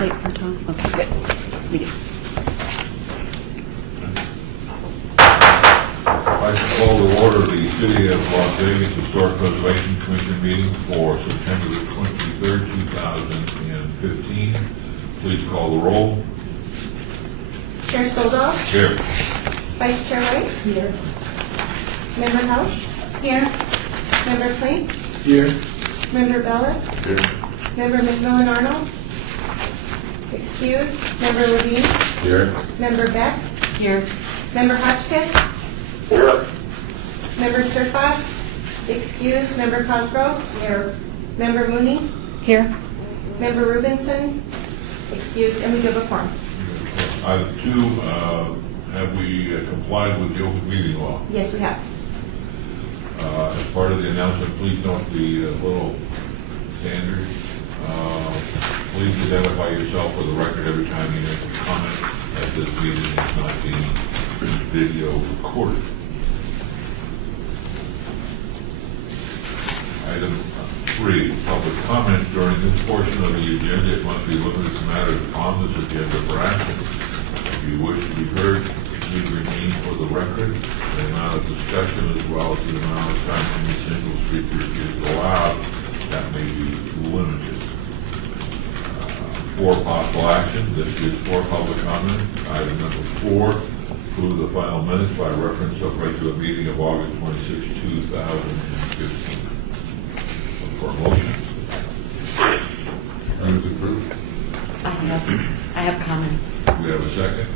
plate for Tom? Okay, good. We do. I call to order the City of Las Vegas Historic Preservation Commission meeting for September the 23rd, 2015. Please call the roll. Chair Stoldal? Here. Vice Chair White? Here. Member Hausch? Here. Member Plank? Here. Member Bellis? Here. Member McMillan Arnold? Excused. Member Levine? Here. Member Beck? Here. Member Hotchkiss? Here. Member Surfax? Excused. Member Cosgrove? Here. Member Mooney? Here. Member Rubinson? Excused. And we do have a quorum. Item 2, have we complied with the open meeting law? Yes, we have. As part of the announcement, please note the little standard. Please identify yourself for the record every time you make a comment, as this meeting is not being video recorded. Item 3, public comment during this portion of the agenda. It must be limited to matters on this agenda for action. If you wish to be heard, please remain for the record. The amount of discussion as well as the amount of time any single speaker is allowed, that may be limited. For possible action, this is for public comment. Item number 4, approve the final minutes by reference of regular meeting of August 26, 2015. For a motion. Move approved. I have comments. We have a second.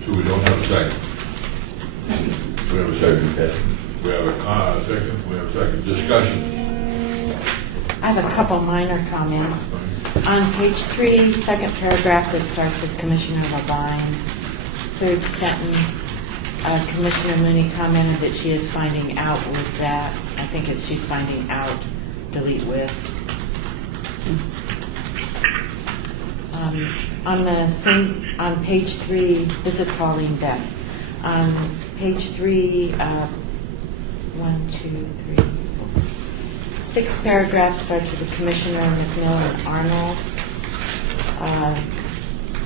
So we don't have a second. We have a second. We have a second. We have a second. Discussion. I have a couple minor comments. On page 3, second paragraph that starts with Commissioner Levine, third sentence, Commissioner Mooney commented that she is finding out with that. I think it's she's finding out, delete with. On page 3, this is Colleen Beck. On page 3, 1, 2, 3, 4. Sixth paragraph starts with the Commissioner McMillan Arnold.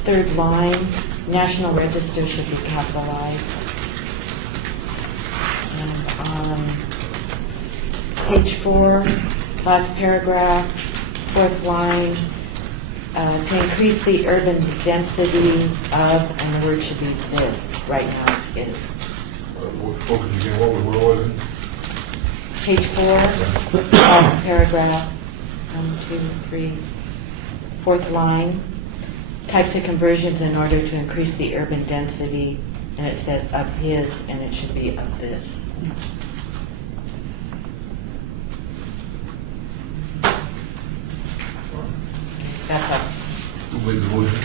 Third line, National Register should be capitalized. And on page 4, last paragraph, fourth line, to increase the urban density of, and the word should be this, right now it's is. What was it? Page 4, last paragraph, 1, 2, 3, fourth line, types of conversions in order to increase the urban density, and it says of his, and it should be of this. That's all. Who made the motion?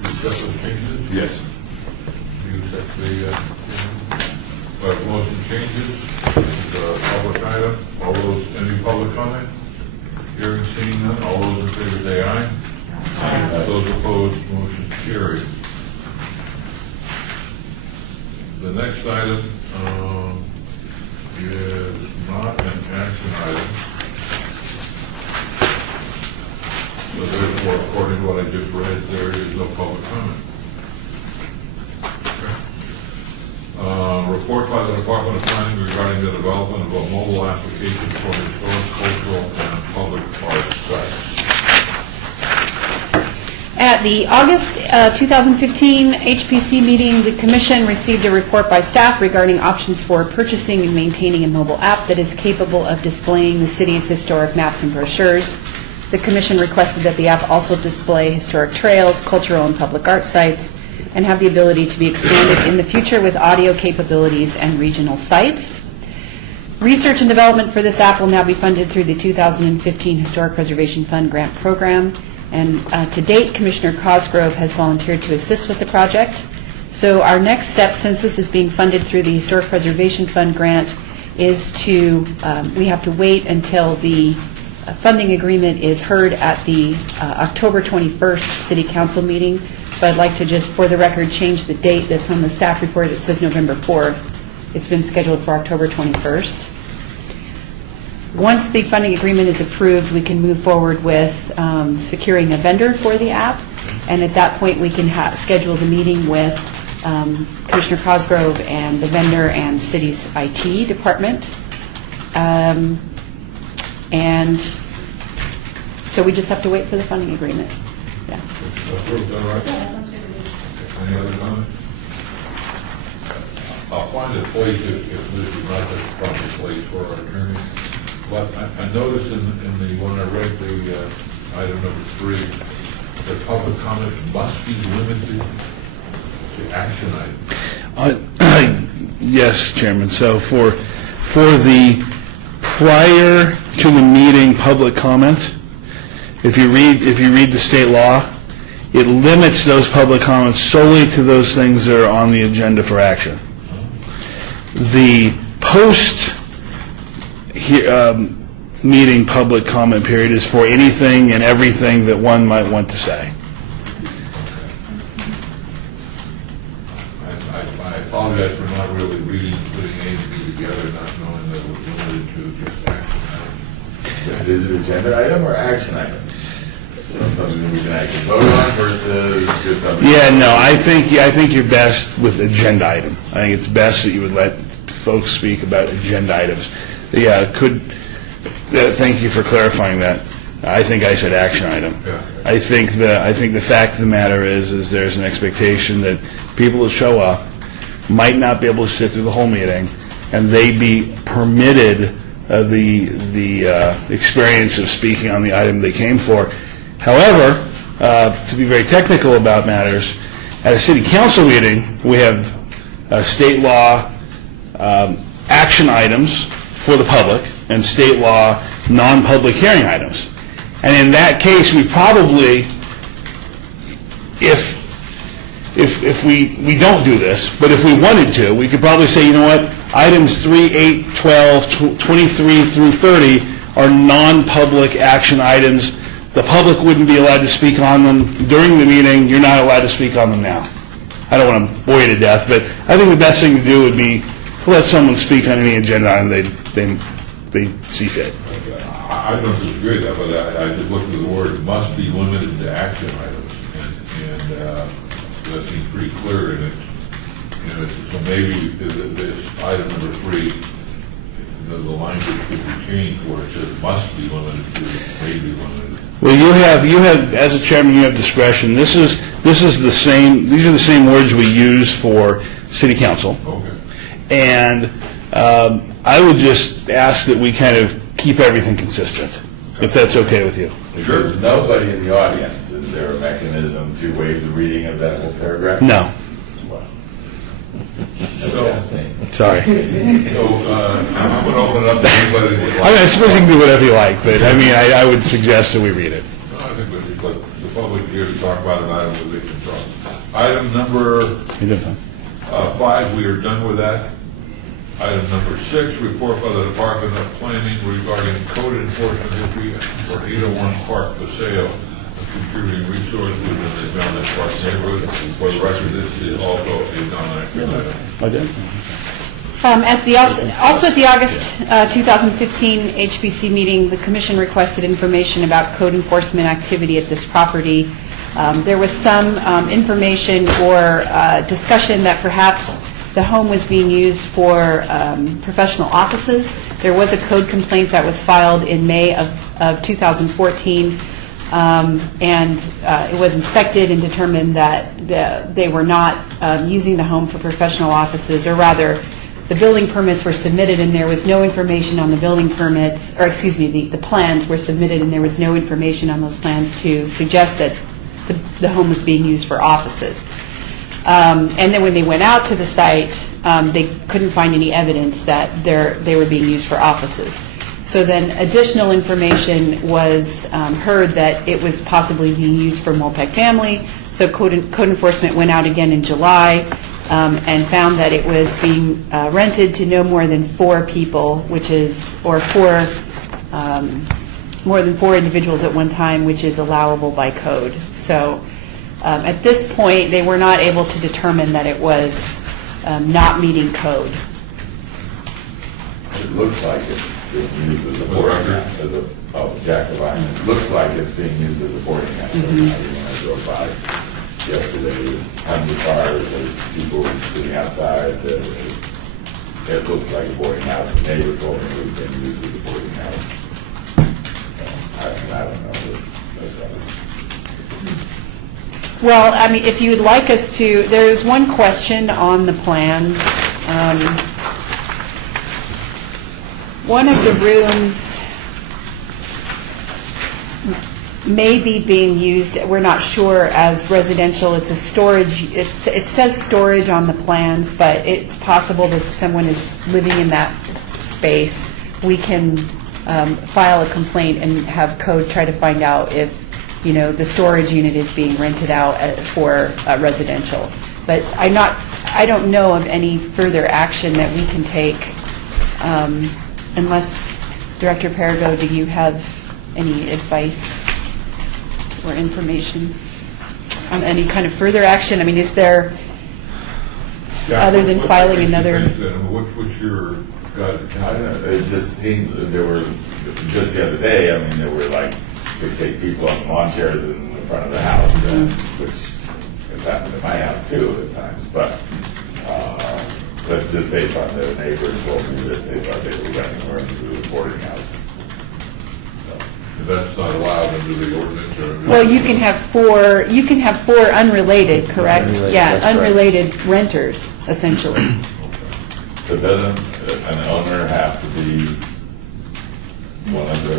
You accept the changes? Yes. You accept the motion changes? It's a public item. All those, any public comment? Hearing, seeing none. All those in favor say aye. Aye. Those opposed, motion carried. The next item is not an action item. So therefore, according to what I just read, there is no public comment. Report by the Department of Planning regarding the development of a mobile application for historic, cultural, and public art sites. At the August 2015 HPC meeting, the Commission received a report by staff regarding options for purchasing and maintaining a mobile app that is capable of displaying the city's historic maps and brochures. The Commission requested that the app also display historic trails, cultural and public art sites, and have the ability to be expanded in the future with audio capabilities and regional sites. Research and development for this app will now be funded through the 2015 Historic Preservation Fund grant program. And to date, Commissioner Cosgrove has volunteered to assist with the project. So our next step, since this is being funded through the Historic Preservation Fund grant, is to, we have to wait until the funding agreement is heard at the October 21st City Council meeting. So I'd like to just, for the record, change the date that's on the staff report. It says November 4th. It's been scheduled for October 21st. Once the funding agreement is approved, we can move forward with securing a vendor for the app. And at that point, we can schedule the meeting with Commissioner Cosgrove and the vendor and city's IT department. And so we just have to wait for the funding agreement. Yeah. Approved, all right? Yeah, that sounds good to me. Any other comments? I'll find a place if this is not the proper place for our attorney. But I noticed in the, when I read the item number 3, the public comment must be limited to action items. Yes, Chairman. So for the prior to the meeting public comment, if you read the state law, it limits those public comments solely to those things that are on the agenda for action. The post meeting public comment period is for anything and everything that one might want to say. I apologize for not really reading, putting A and B together, not knowing that it was limited to just action items. Is it agenda item or action item? Something that we can actually vote on versus just something? Yeah, no, I think you're best with agenda item. I think it's best that you would let folks speak about agenda items. Yeah, thank you for clarifying that. I think I said action item. Yeah. I think the fact of the matter is there's an expectation that people who show up might not be able to sit through the whole meeting, and they be permitted the experience of speaking on the item they came for. However, to be very technical about matters, at a city council meeting, we have state law action items for the public and state law non-public hearing items. And in that case, we probably, if we don't do this, but if we wanted to, we could probably say, you know what, items 3, 8, 12, 23 through 30 are non-public action items. The public wouldn't be allowed to speak on them during the meeting. You're not allowed to speak on them now. I don't want to bore you to death, but I think the best thing to do would be to let someone speak on any agenda item they see fit. I don't disagree with that, but I just looked at the word "must be limited to action items," and that seems pretty clear. And so maybe this item number 3, the language could be changed where it says "must be limited" to "may be limited." Well, you have, as a chairman, you have discretion. This is the same. These are the same words we use for city council. Okay. And I would just ask that we kind of keep everything consistent, if that's okay with you. Sure. There's nobody in the audience. Is there a mechanism to waive the reading of that whole paragraph? No, Well, that's me. sorry. So I'm going to open it up to anybody who would like. I mean, I suppose you can do whatever you like, but I mean, I would suggest that we read it. No, I think we should let the public here to talk about an item that they can talk. Item number You did fine. 5, we are done with that. Item number 6, report by the Department of Planning regarding code enforcement issue for 801 Park Paseo, a contributing resource within the John S. Park neighborhood. For the record, this is also a non-action item. I did. Also at the August 2015 HPC meeting, the commission requested information about code enforcement activity at this property. There was some information or discussion that perhaps the home was being used for professional offices. There was a code complaint that was filed in May of 2014, and it was inspected and determined that they were not using the home for professional offices, or rather, the building permits were submitted and there was no information on the building permits, or excuse me, the plans were submitted and there was no information on those plans to suggest that the home was being used for offices. And then when they went out to the site, they couldn't find any evidence that they were being used for offices. So then additional information was heard that it was possibly being used for multifamily. So code enforcement went out again in July and found that it was being rented to no more than 4 people, or 4 more than 4 individuals at one time, which is allowable by code. So at this point, they were not able to determine that it was not meeting code. It looks like it's being used as a boarding house, Jack Devine, it looks like it's being used as a boarding house. When I drove by yesterday, there's tons of cars, there's people sitting outside. It looks like a boarding house. The neighbor told me it was being used as a boarding house. So, I don't know. Well, I mean, if you would like us to, there is one question on the plans. One of the rooms may be being used, we're not sure, as residential. It's a storage, it says storage on the plans, but it's possible that someone is living in that space. We can file a complaint and have code try to find out if, the storage unit is being rented out for residential. But I don't know of any further action that we can take, unless, Director Perigo, do you have any advice or information on any kind of further action? I mean, is there, other than filing another? What's your guidance? I don't know, it just seemed, there were, just the other day, I mean, there were like 6-8 people on lawn chairs in the front of the house, which has happened at my house too at times, but just based on the neighbor told me that they thought they were renting or into the boarding house. That's not allowed under the ordinance or? Well, you can have four unrelated, correct? Unrelated, Yeah, that's correct. unrelated renters, essentially. So doesn't an owner have to be one of the,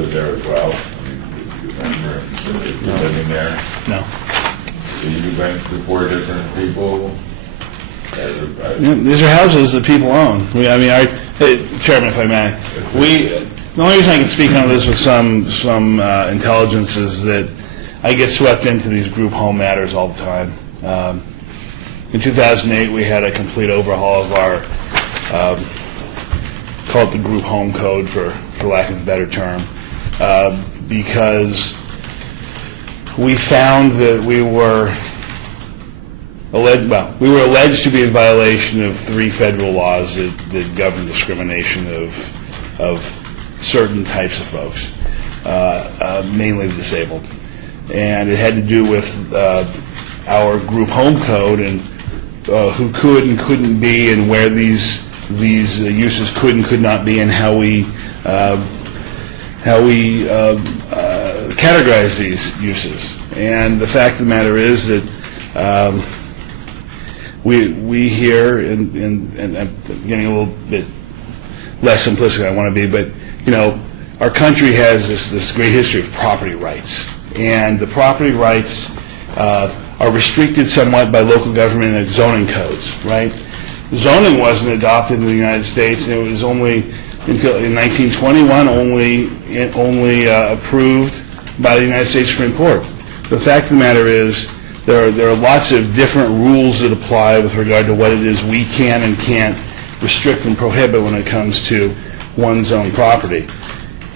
live there as well? I mean, you remember, if you're living there, No. do you rent to 4 different people? These are houses that people own. Chairman, if I may, the only reason I can speak on this with some intelligence is that I get swept into these group home matters all the time. In 2008, we had a complete overhaul of our, call it the group home code for lack of a better term, because we found that we were alleged to be in violation of 3 federal laws that govern discrimination of certain types of folks, mainly the disabled. And it had to do with our group home code and who could and couldn't be, and where these uses could and could not be, and how we categorize these uses. And the fact of the matter is that we here, and I'm getting a little bit less simplistic than I want to be, but our country has this great history of property rights, and the property rights are restricted somewhat by local government and zoning codes, right? Zoning wasn't adopted in the United States, and it was only until in 1921 only approved by the United States Supreme Court. The fact of the matter is there are lots of different rules that apply with regard to what it is we can and can't restrict and prohibit when it comes to one's own property.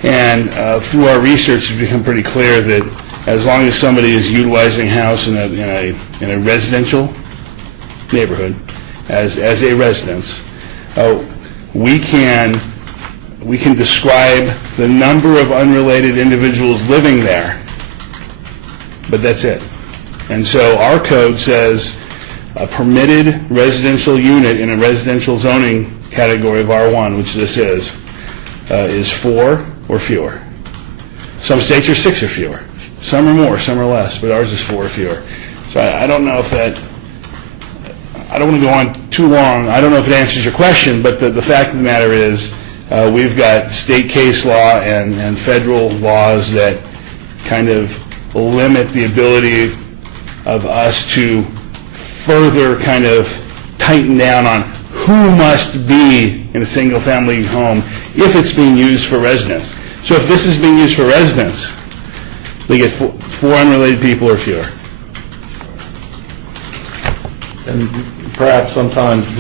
And through our research, it's become pretty clear that as long as somebody is utilizing a house in a residential neighborhood as a residence, we can describe the number of unrelated individuals living there, but that's it. And so our code says a permitted residential unit in a residential zoning category of R1, which this is 4 or fewer. Some states are 6 or fewer. Some are more, some are less, but ours is 4 or fewer. So I don't know if that, I don't want to go on too long. I don't know if it answers your question, but the fact of the matter is we've got state case law and federal laws that kind of limit the ability of us to further kind of tighten down on who must be in a single-family home if it's being used for residence. So if this is being used for residence, they get 4 unrelated people or fewer. And perhaps sometimes,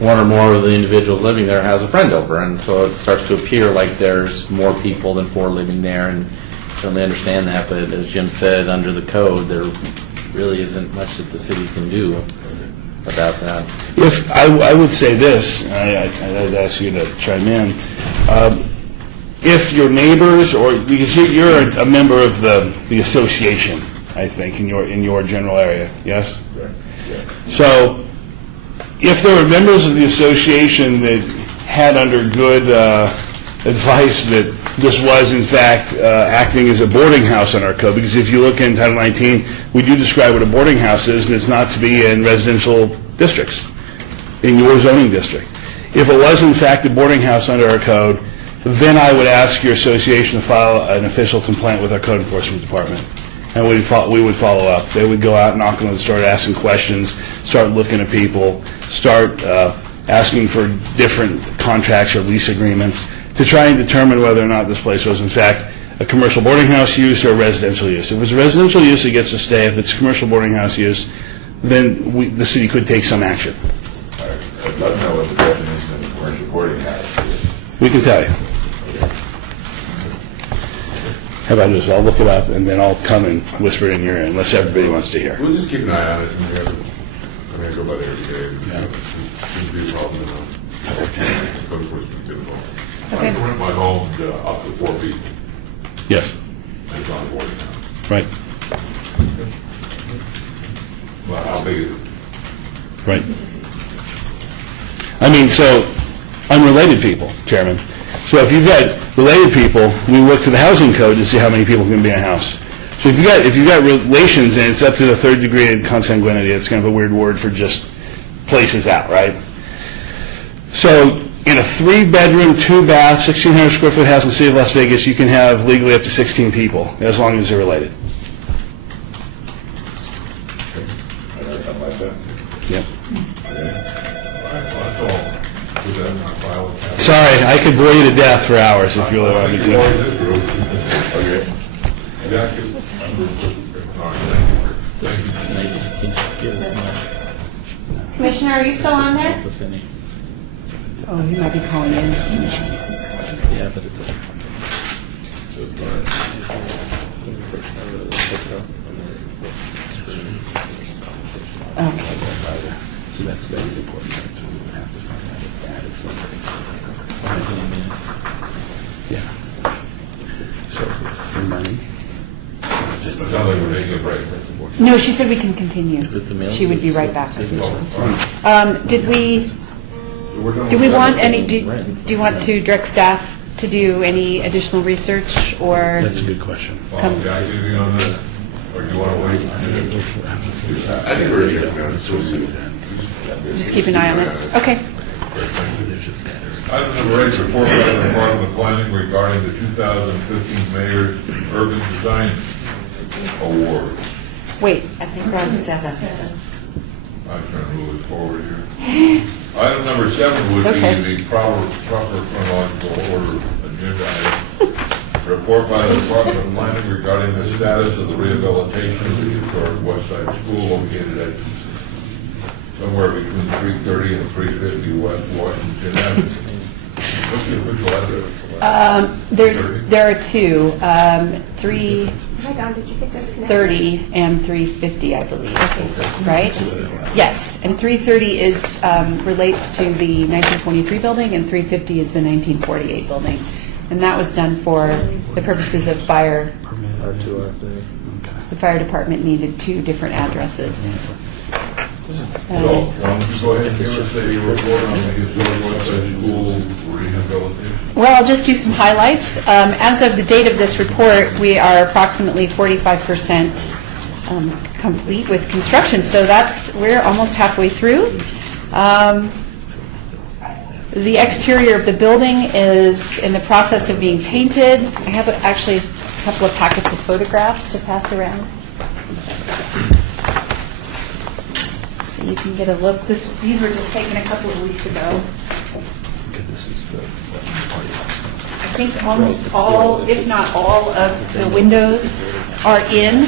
one or more of the individuals living there has a friend over, and so it starts to appear like there's more people than 4 living there, and certainly understand that, but as Jim said, under the code, there really isn't much that the city can do about that. If, I would say this, I'd ask you to chime in. If your neighbors, or, because you're a member of the association, I think, in your general area, yes? So, if there were members of the association that had under good advice that this was in fact acting as a boarding house on our code, because if you look in Title 19, we do describe what a boarding house is, and it's not to be in residential districts, in your zoning district. If it was in fact a boarding house under our code, then I would ask your association to file an official complaint with our code enforcement department. And we would follow up. They would go out, knock on the door, start asking questions, start looking at people, start asking for different contracts or lease agreements to try and determine whether or not this place was in fact a commercial boarding house use or a residential use. If it's a residential use, it gets to stay. If it's commercial boarding house use, then the city could take some action. I'd love to know what the definition of a commercial boarding house is. We can tell you. How about this? I'll look it up, and then I'll come and whisper it in your ear, unless everybody wants to hear. We'll just keep an eye on it, and we have, I go by there every day. It seems to be a problem, and code enforcement get involved. I can rent my home to up to 4 people, Yes, and it's on a boarding house. right, Well, how big is it? right. I mean, so, unrelated people, Chairman. So if you've got related people, we look to the housing code to see how many people can be in a house. So if you've got relations and it's up to the 3rd degree of consanguinity, it's kind of a weird word for just places out, right? So in a 3-bedroom, 2-bath, 1,600 square foot house in the city of Las Vegas, you can have legally up to 16 people, as long as they're related. I know something like that. Yep. That's all. Put that in my file. Sorry, I could bore you to death for hours if you really want me to. Okay. Jack is- all right, thank you. Commissioner, are you still on there? Oh, he might be calling in. Yeah, but it's Okay. Yeah. So for money. It sounds like we're taking a break. No, she said we can continue. Is it the mail? She would be right back with you. Oh, Did we want any, do you want to direct staff to do any additional research, or? That's a good question. Jack, anything on that? Or do you want to wait? I think we're here, man. So we'll see. Just keep an eye on it? Okay. Item number 8, report by the Department of Planning regarding the 2015 Mayor's Urban Design Award. Wait, I think we're on 7. I'm trying to move it forward here. Item number 7 would Okay. be the proper chronological order agenda item. Report by the Department of Planning regarding the status of the rehabilitation of the historic West Side School located at somewhere between 330 and 350 West Washington Avenue. What's the official address? there are two, 330 Hi, Don, did you get disconnected? and 350, I believe, right? Yes, and 330 is, relates to the 1923 building, and 350 is the 1948 building. And that was done for the purposes of fire. The fire department needed 2 different addresses. Why don't you go ahead and give us the report on the historic West Side School rehabilitation? Well, I'll just do some highlights. As of the date of this report, we are approximately 45% complete with construction, so we're almost halfway through. The exterior of the building is in the process of being painted. I have actually a couple of packets of photographs to pass around, so you can get a look. These were just taken a couple of weeks ago. I think almost all, if not all, of the windows are in.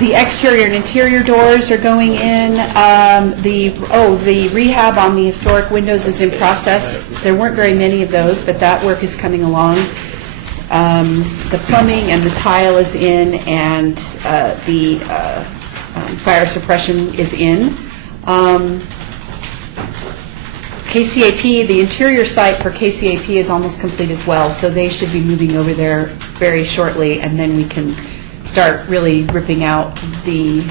The exterior and interior doors are going in. The rehab on the historic windows is in process. There weren't very many of those, but that work is coming along. The plumbing and the tile is in, and the fire suppression is in. KCAP, the interior site for KCAP is almost complete as well, so they should be moving over there very shortly, and then we can start really ripping out the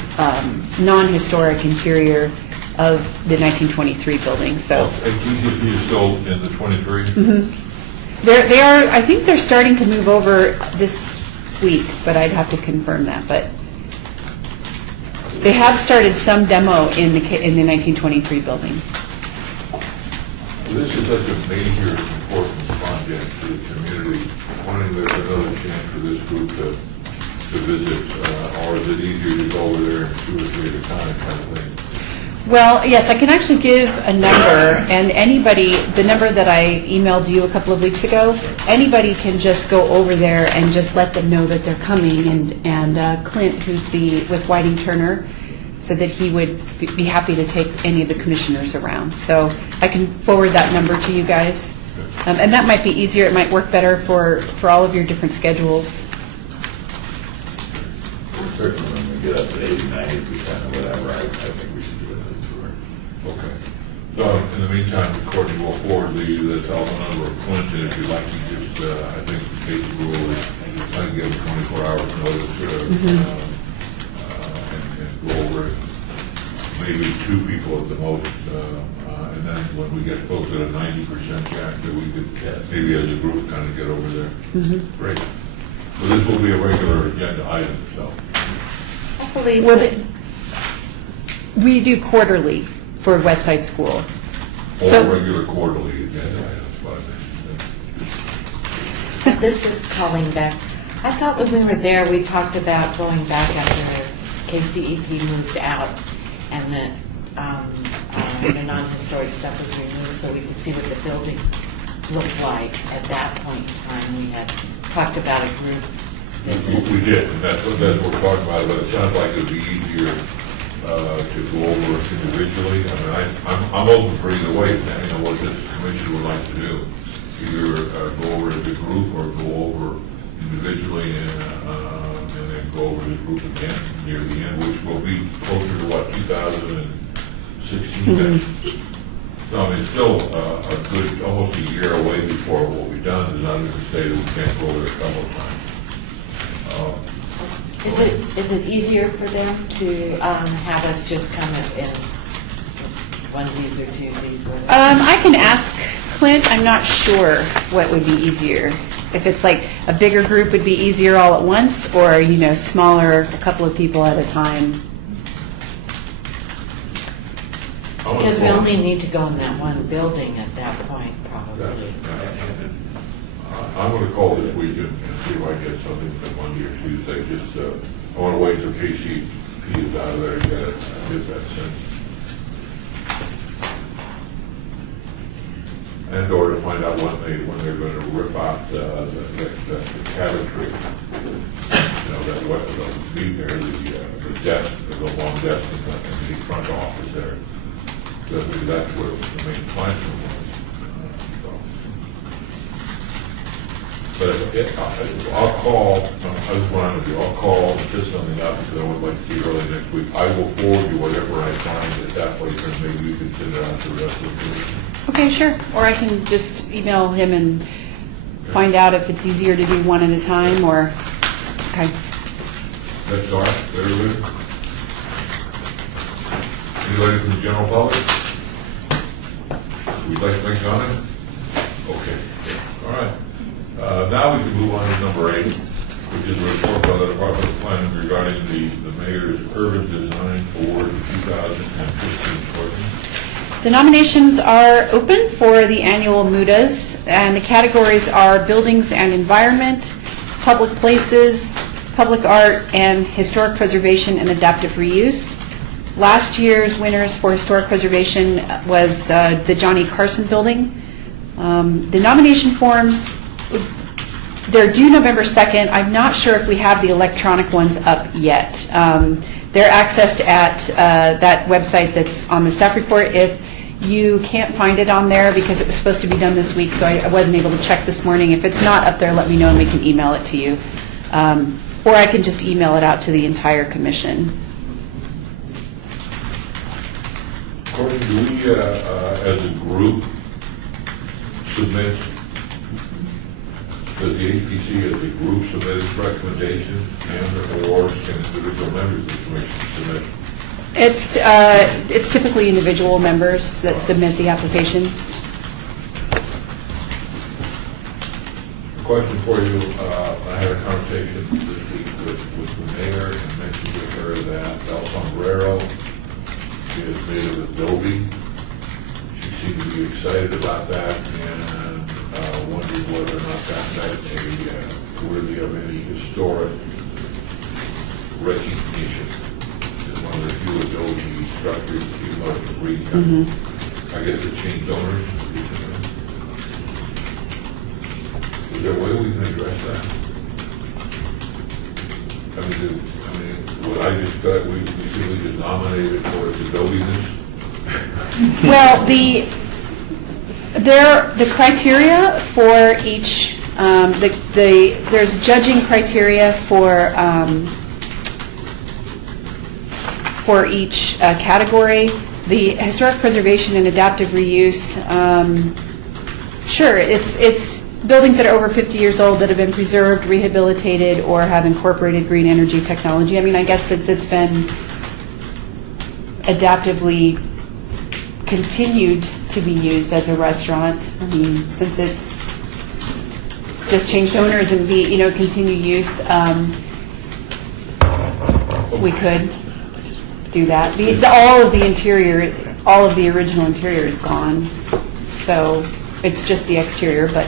non-historic interior of the 1923 building. So KCP is still in the 23? they are. I think they're starting to move over this week, but I'd have to confirm that. But they have started some demo in the 1923 building. This is such a major, important project to the community. Wondering if there's another chance for this group to visit, or is it easier to go over there 2 or 3 at a time kind of thing? Well, yes, I can actually give a number, and anybody, the number that I emailed you a couple of weeks ago, anybody can just go over there and just let them know that they're coming, and Clint, who's with Whiting Turner, said that he would be happy to take any of the commissioners around. So I can forward that number to you guys. And that might be easier, it might work better for all of your different schedules. Certainly when we get up to 80, 90% or whatever, I think we should do another tour. Okay. So in the meantime, Courtney will forward the telephone number of Clinton if you'd like to just, I think the case rule is, I can give them 24 hours notice and go over it. Maybe 2 people at the most, and then when we get closer to 90% chance that we could, maybe as a group, kind of get over there. Great. So this will be a regular agenda item, so. I believe Well, that we do quarterly for West Side School. Or So- regular quarterly agenda items, but I mentioned this is calling back. I thought when we were there, we talked about going back after KCEP moved out and that the non-historic stuff was removed so we could see what the building looked like at that point in time. We had talked about a group visit. We did, and that's what we're talking about, but it sounds like it'd be easier to go over individually. I mean, I'm open for either way, depending on what this commission would like to do. Either go over as a group or go over individually and then go over as a group again near the end, which will be closer to what, 2016? So, I mean, it's still a good, almost a year away before what we've done is not even to say that we can't go over there a couple of times. Is it easier for them to have us just come in onesies or twosies? Or I can ask Clint. I'm not sure what would be easier. If it's like a bigger group would be easier all at once, or smaller, a couple of people at a time. Because we only need to go in that one building at that point, probably. I'm going to call this week and see if I get something for Monday or Tuesday. Just, I want to wait until KCP is out of there and get that sense. And or to find out when they're going to rip out the cabinetry. That what will be there, the desk, the long desk in the front office there. That's where the main classroom was. But I'll call, I just wanted to do, I'll call and set something up because I would like to see early next week. I will forward you whatever I find at that place and maybe you can send it out to the rest of the commission. Okay, sure. Or I can just email him and find out if it's easier to do one at a time, or, okay. That's all right, very good. Anybody from the general public? Would you like to make a comment? Okay, all right. Now we can move on to number 8, which is a report by the Department of Planning regarding the mayor's urban design award in 2015. The nominations are open for the annual MUDAs, and the categories are buildings and environment, public places, public art, and historic preservation and adaptive reuse. Last year's winners for historic preservation was the Johnny Carson Building. The nomination forms They're due November 2nd. I'm not sure if we have the electronic ones up yet. They're accessed at that website that's on the staff report. If you can't find it on there because it was supposed to be done this week, so I wasn't able to check this morning. If it's not up there, let me know and we can email it to you. Or I can just email it out to the entire commission. Courtney, do we, as a group, submit, does the HPC as a group submit its recommendations and/or can individual members of the commission submit? It's typically individual members that submit the applications. Question for you, I had a conversation this week with the mayor and mentioned to her that El Sombrero is made of Adobe. She seemed to be excited about that and wondered whether or not that a worthy of any historic recognition. It's one of the few Adobe structures, even though it's green. I guess it changed owners recently. Is there a way we can address that? I mean, what I just got, we simply just nominated for its Adobe-ness. Well, the criteria for each, there's judging criteria for each category. The historic preservation and adaptive reuse, sure, it's buildings that are over 50 years old that have been preserved, rehabilitated, or have incorporated green energy technology. I mean, I guess since it's been adaptively continued to be used as a restaurant, I mean, since it's just changed owners and continued use, we could do that. All of the original interior is gone, so it's just the exterior, but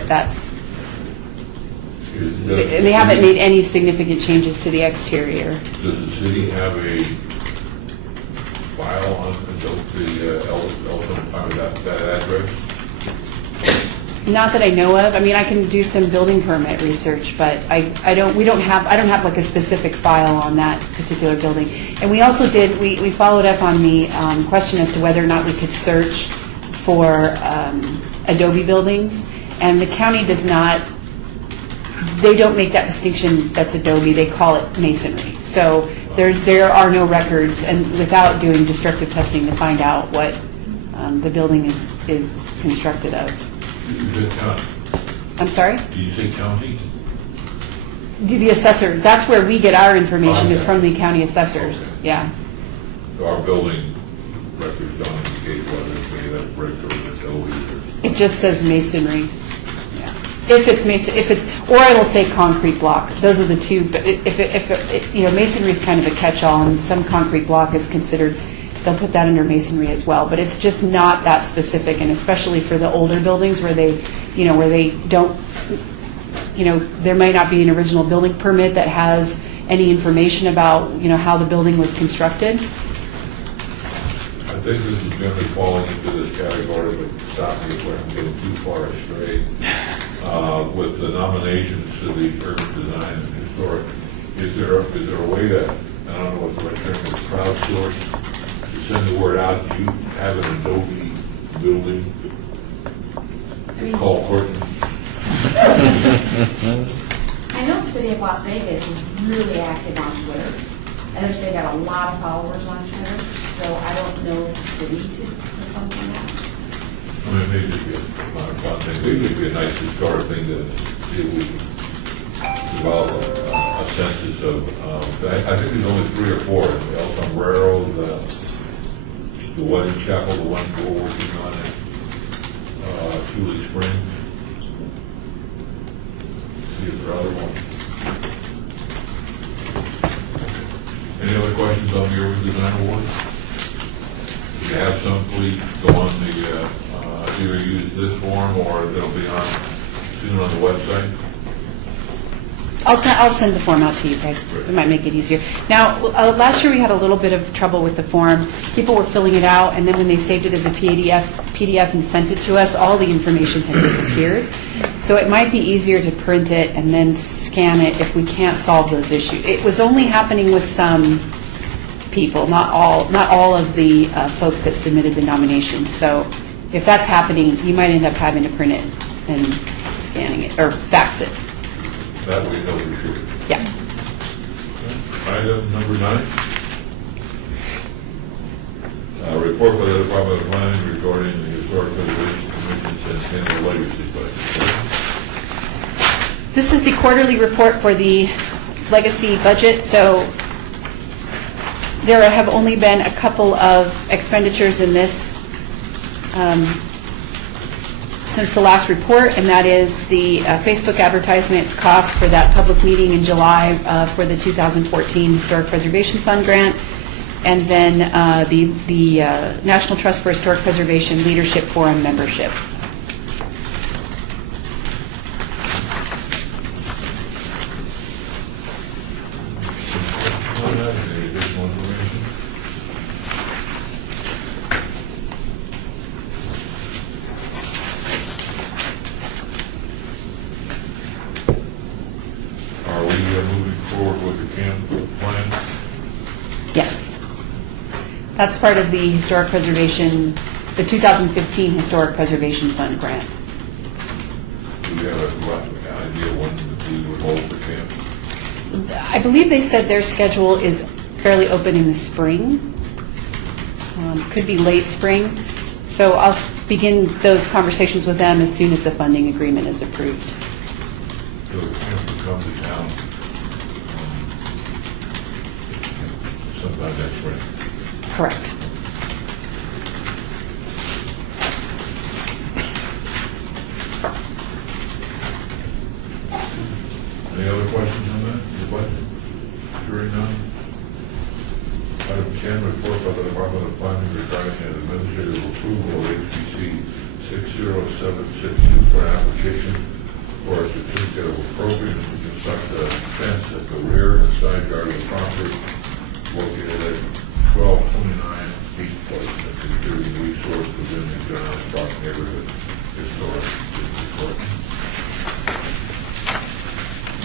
they haven't made any significant changes to the exterior. Does the city have a file on that address? Not that I know of. I mean, I can do some building permit research, but I don't have like a specific file on that particular building. And we also we followed up on the question as to whether or not we could search for Adobe buildings, and the county does not. They don't make that distinction. That's Adobe. They call it masonry. So there are no records, and without doing destructive testing to find out what the building is constructed of. You said county. I'm sorry? Did you say county? The assessor. That's where we get our information, is from the county assessors. Yeah. Our building records don't indicate whether it's made of brick or Adobe. It just says masonry. Yeah. If it's mason, or it'll say concrete block. Those are the two. But if masonry is kind of a catch-all, and some concrete block is considered. They'll put that under masonry as well, but it's just not that specific, and especially for the older buildings where they don't, there might not be an original building permit that has any information about, how the building was constructed. I think this is generally falling into this category, but stop me if I'm getting too far astray. With the nominations to the urban design and historic, is there a way that, I don't know what the right term is, crowdsource, send the word out? Do you have an Adobe building? Call Courtney. I know the city of Las Vegas is really active on Twitter, and they got a lot of followers on Twitter, so I don't know if the city could put something out. I mean, maybe it'd be a nice historic thing to see if we can develop a census of, I think there's only 3 or 4, El Sombrero, the Wedding Chapel, the one we're working on at Tully Springs. See if there are other ones. Any other questions on the Urban Design Award? If you have some, please go on either use this form or they'll be on soon on the website. I'll send the form out to you guys. It might make it easier. Now, last year we had a little bit of trouble with the form. People were filling it out, and then when they saved it as a PDF and sent it to us, all the information had disappeared. So it might be easier to print it and then scan it if we can't solve those issues. It was only happening with some people, not all of the folks that submitted the nominations. So if that's happening, you might end up having to print it and scanning it, or fax it. That way they'll be sure. Yeah. Item number 9. Report by the Department of Planning regarding the Historic Preservation Commission's Centennial Legacy Budget. This is the quarterly report for the legacy budget. So there have only been a couple of expenditures in this since the last report, and that is the Facebook advertisement cost for that public meeting in July for the 2014 Historic Preservation Fund grant, and then the National Trust for Historic Preservation Leadership Forum membership. Any additional information? Are we moving forward with the camp plan? Yes. That's part of the Historic Preservation, the 2015 Historic Preservation Fund grant. Do we have a rough idea when we would hold the camp? I believe they said their schedule is fairly open in the spring. Could be late spring. So I'll begin those conversations with them as soon as the funding agreement is approved. So the camp will come to town sometime next spring. Correct. Any other questions on that, the budget? Hearing none. Item 10, report by the Department of Planning regarding an administrative approval of HPC 60762 for an application for a certificate of appropriateness to construct a fence at the rear and side yard of the property located at 1229 East Place, a contributing resource within the John Park neighborhood historic district court.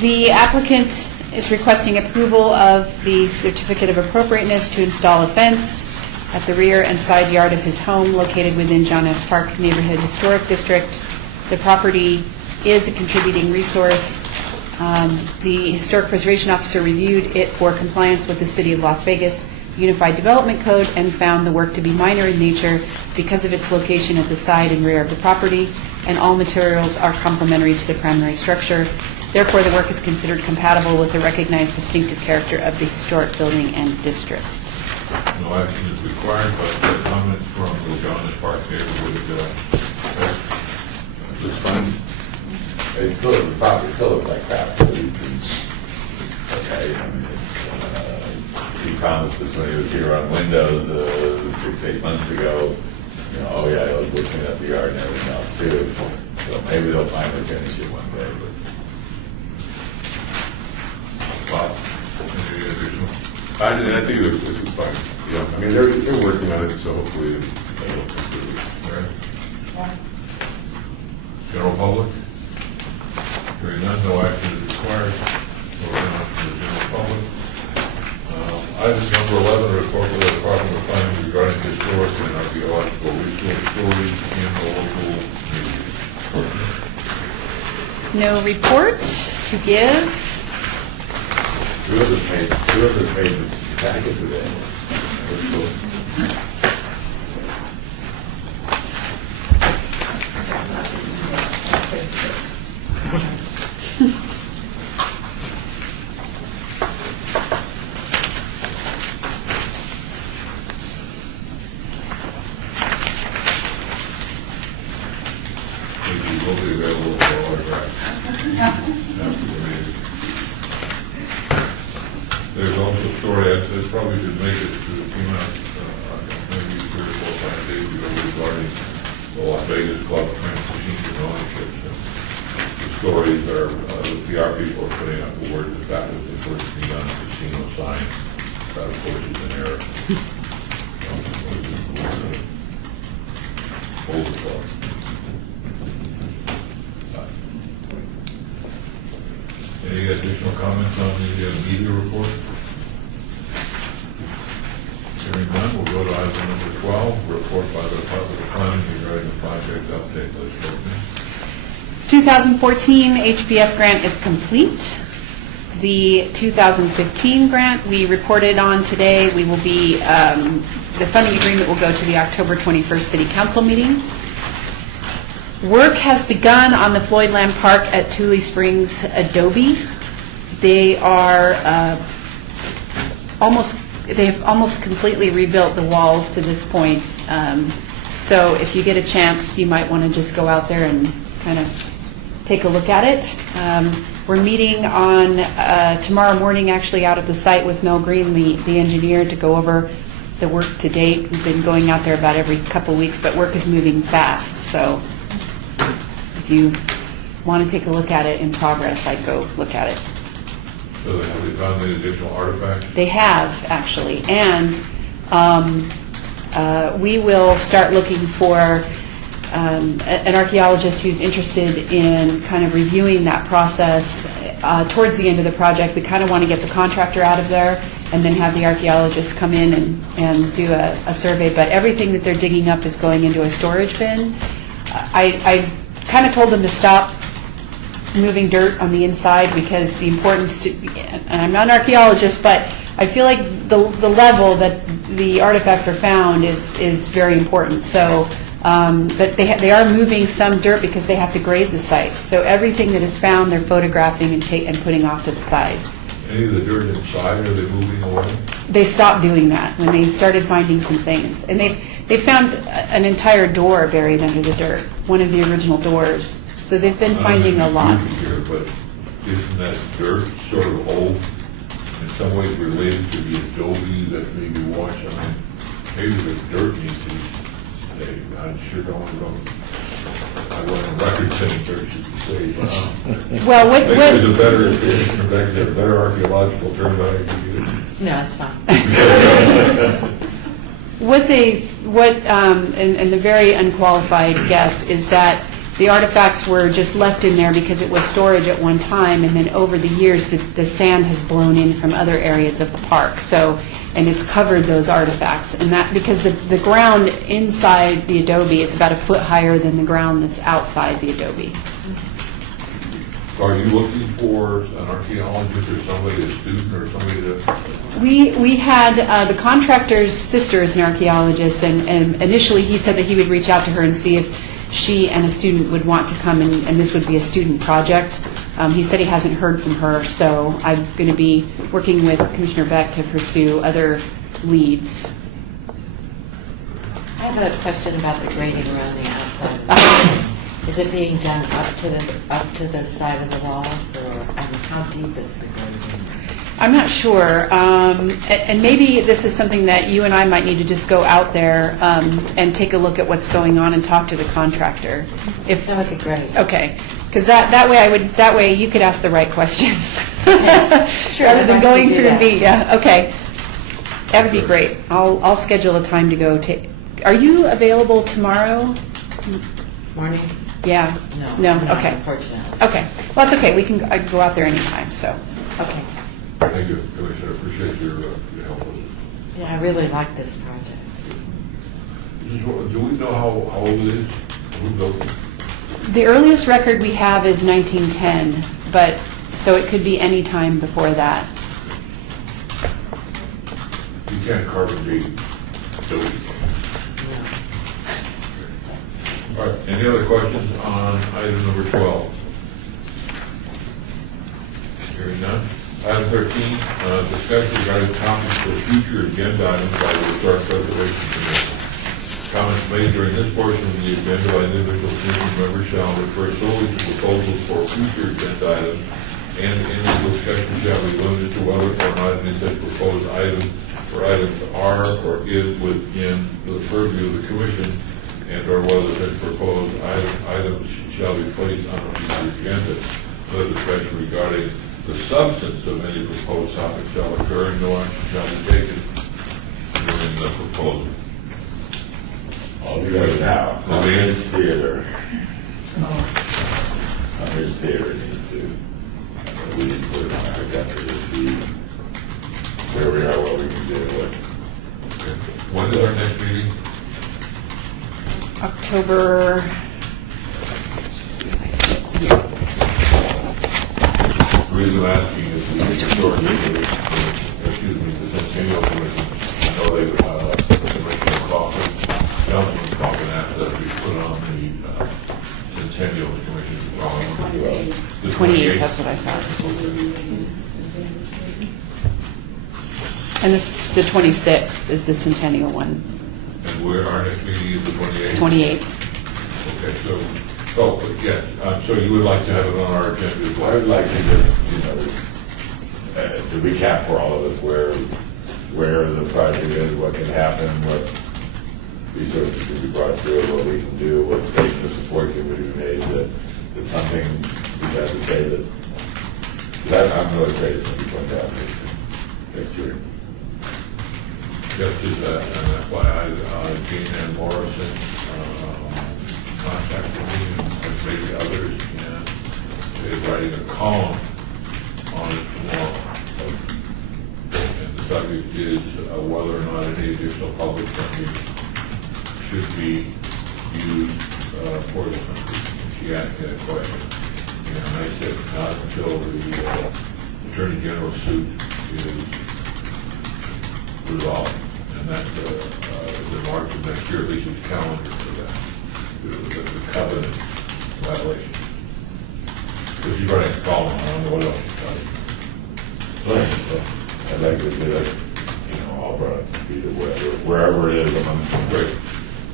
The applicant is requesting approval of the certificate of appropriateness to install a fence at the rear and side yard of his home located within John S. Park Neighborhood Historic District. The property is a contributing resource. The Historic Preservation Officer reviewed it for compliance with the City of Las Vegas Unified Development Code and found the work to be minor in nature because of its location at the side and rear of the property, and all materials are complementary to the primary structure. Therefore, the work is considered compatible with the recognized distinctive character of the historic building and district. No action is required, but the comments from the John S. Park neighborhood, Looks fine. It still, the property still looks like crap. But it's, okay, I mean, it's, he promised us when he was here on Windows 6-8 months ago, you know, oh yeah, he'll clean up the yard and everything else too. So maybe they'll finally finish it one day, but. Bob, any additional? I think it was fine. Yeah, I mean, they're working on it, so hopefully it'll come through. All right. General public? Hearing none, no action is required. We'll turn on to the general public. Item number 11, report by the Department of Planning regarding historic and archaeological resource storage in the local community. No report to give. Two of us made the packet today. That's cool. Maybe will be available for autograph. After the meeting. There's also a story, I probably should make it to the team out, maybe 3 or 4 5 days ago regarding the Las Vegas Club trying to change its ownership. So, just stories are, the PR people are putting up the word that was the first neon casino sign. That, of course, is an error. Overflow. Any additional comments on the media report? Hearing none, we'll go to item number 12, report by the Department of Planning regarding the project update list. 2014 HPF grant is complete. The 2015 grant we reported on today, we will be, the funding agreement will go to the October 21st City Council meeting. Work has begun on the Floyd Land Park at Tule Springs Adobe. They are they've almost completely rebuilt the walls to this point. So if you get a chance, you might want to just go out there and kind of take a look at it. We're meeting on tomorrow morning, actually, out at the site with Mel Green, the engineer, to go over the work to date. We've been going out there about every couple weeks, but work is moving fast. So if you want to take a look at it in progress, I'd go look at it. So have they found the additional artifacts? They have, actually, and we will start looking for an archaeologist who's interested in kind of reviewing that process towards the end of the project. We kind of want to get the contractor out of there and then have the archaeologist come in and do a survey, but everything that they're digging up is going into a storage bin. I kind of told them to stop moving dirt on the inside because the importance to, and I'm not an archaeologist, but I feel like the level that the artifacts are found is very important. So, but they are moving some dirt because they have to grade the site. So everything that is found, they're photographing and putting off to the side. Any of the dirt inside, are they moving away? They stopped doing that when they started finding some things, and they found an entire door buried under the dirt, one of the original doors. So they've been finding a lot. Here, but isn't that dirt sort of old, in some ways related to the adobe that may be washed? I mean, maybe the dirt needs to be saved. I sure don't want to. I want a record saying dirt should be saved. Well, Maybe there's a better archaeological term that I can use. No, it's fine. And the very unqualified guess is that the artifacts were just left in there because it was storage at one time, and then over the years, the sand has blown in from other areas of the park. So, and it's covered those artifacts, and that because the ground inside the adobe is about a foot higher than the ground that's outside the adobe. Are you looking for an archaeologist or somebody, a student or somebody that? We had the contractor's sister is an archaeologist, and initially he said that he would reach out to her and see if she and a student would want to come, and this would be a student project. He said he hasn't heard from her, so I'm going to be working with Commissioner Beck to pursue other leads. I have a question about the grading around the outside. Is it being done up to the side of the walls, or how deep is the grading? I'm not sure, and maybe this is something that you and I might need to just go out there and take a look at what's going on and talk to the contractor. If That would be great. okay, because that way you could ask the right questions Sure, rather I'd than like going to do through that. me. Yeah, okay, that would be great. I'll schedule a time to go. Are you available tomorrow? Morning? Yeah. No. No. not, Okay. Unfortunately. Okay. Well, that's okay. I can go out there anytime. So. Okay. Thank you, Commissioner. I appreciate your help with it. Yeah, I really like this project. Do we know how old it is? Who built it? The earliest record we have is 1910, but so it could be any time before that. You can't carbon date buildings. All right, any other questions on item number 12? Hearing none. Item 13, discussion regarding topics for future agenda items by the Historic Preservation Commission. Comments made during this portion of the agenda by individual committee members shall refer solely to proposals for future agenda items, and any discussion shall be limited to whether or not any such proposed item or items are or is within the purview of the commission and/or whether such proposed items shall be placed on a future agenda. Further discussion regarding the substance of any proposed topic shall occur, and no action shall be taken during the proposal. All together now, Communist Theater. Communist Theater needs to, we need to put it on our agenda to see where we are, what we can do, what. When is our next meeting? October, The reason I'm asking is the historic, excuse me, the Centennial Commission. I know they, Commissioner Coffin, Councilman Coffin asked that we put on the Centennial Commission. The 28th, that's what I thought. And this, the 26th is the centennial one, And where our next meeting is the 28th? 28th. Okay, so, yes, so you would like to have it on our agenda as I well? would like to just, to recap for all of us where the project is, what can happen, what resources can be brought to it, what we can do, what statement of support can be made, that something we have to say that I'm really afraid it's going to be going down next year. Just as an FYI, Gene Ann Morrison contacted me, and maybe others, and is writing a column on it tomorrow. And the subject is whether or not any additional public funding should be used for the country. She asked me that question. And I said, not until the Attorney General's suit is resolved. And that's the March of next year, at least it's calendar for that, the covenant violation. Because you're running a column, I don't know what else you've got. I'd like to get us, all brought up to speed of wherever it is among them. Great.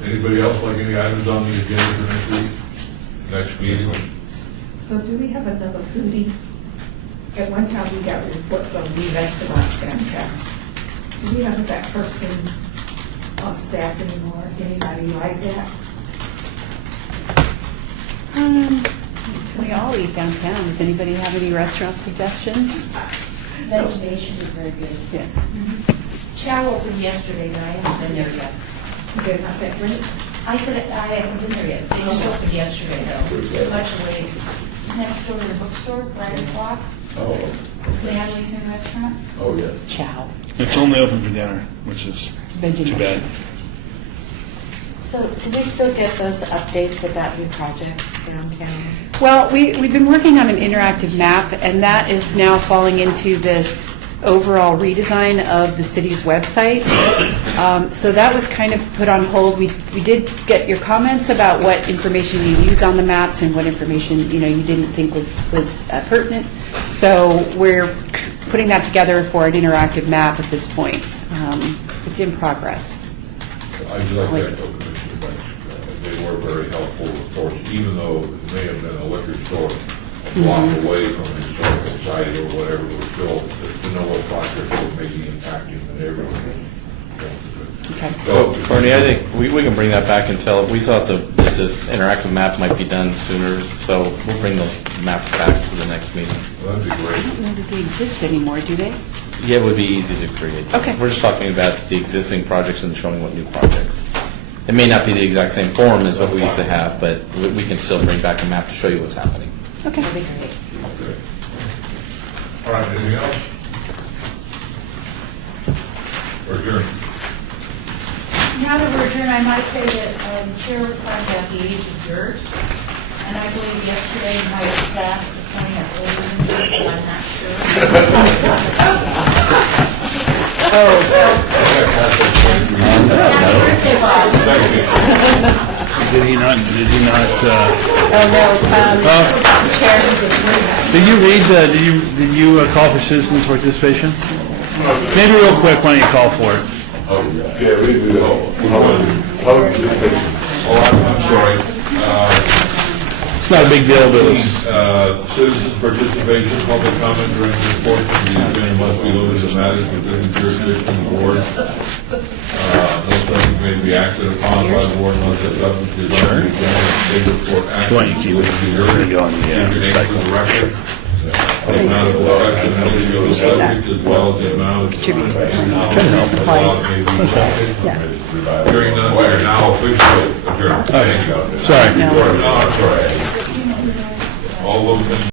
Anybody else like any items on the agenda for next week? Next meeting? So do we have another foodie? At one time, we got reports on the restaurants downtown. Do we have that person on staff anymore? Anybody like that? We all eat downtown. Does anybody have any restaurant suggestions? Vegetation is very good. Yeah. Chow opened yesterday, but I haven't been there yet. They're not that great? I said I haven't been there yet. They just opened yesterday, Where's though. that? Much away. Next door to the bookstore, right o'clock. Oh, It's the Angelina restaurant. oh, yes. Chow. It's only open for dinner, which is too bad. So do we still get those updates about your projects downtown? Well, we've been working on an interactive map, and that is now falling into this overall redesign of the city's website. So that was kind of put on hold. We did get your comments about what information you use on the maps and what information, you didn't think was pertinent. So we're putting that together for an interactive map at this point. It's in progress. I'd like to echo Commissioner Banks. They were very helpful, of course, even though it may have been a liquor store a block away from the historical site or whatever, it was still to know what projects were making impacting the neighborhood. Okay. So, Courtney, I think we can bring that back until, we thought that this interactive map might be done sooner, so we'll bring those maps back to the next meeting. that'd be I great. don't know that they exist anymore, do they? Yeah, it would be easy to create. Okay. We're just talking about the existing projects and showing what new projects. It may not be the exact same form as what we used to have, but we can still bring back a map to show you what's happening. Okay. That'd be great. Okay. All right, anything else? Or adjourned? Now that we're adjourned, I might say that the chair was talking about the age of dirt, and I believe yesterday you might have passed the point of older than dirt, but I'm not sure. Happy birthday, Bob. Did he not, Oh, no, Chair. did you read, did you call for citizens participation? Maybe real quick, why don't you call for it? Yeah, we do. Public participation. I'm sorry. It's not a big deal, but it's, Citizens' participation, public comment during this portion of the agenda must be limited to matters within the jurisdiction of the board. No subject may be be acted upon by the board unless it's substituted on the agenda and scheduled for action. Why don't you keep it? We're gonna go on the, Your name for cycle. the record. The amount of election penalty of the subject as well as the amount of time allowed may be limited. Hearing none, we are now officially adjourned. Thank you. Sorry. No, I'm sorry. All those in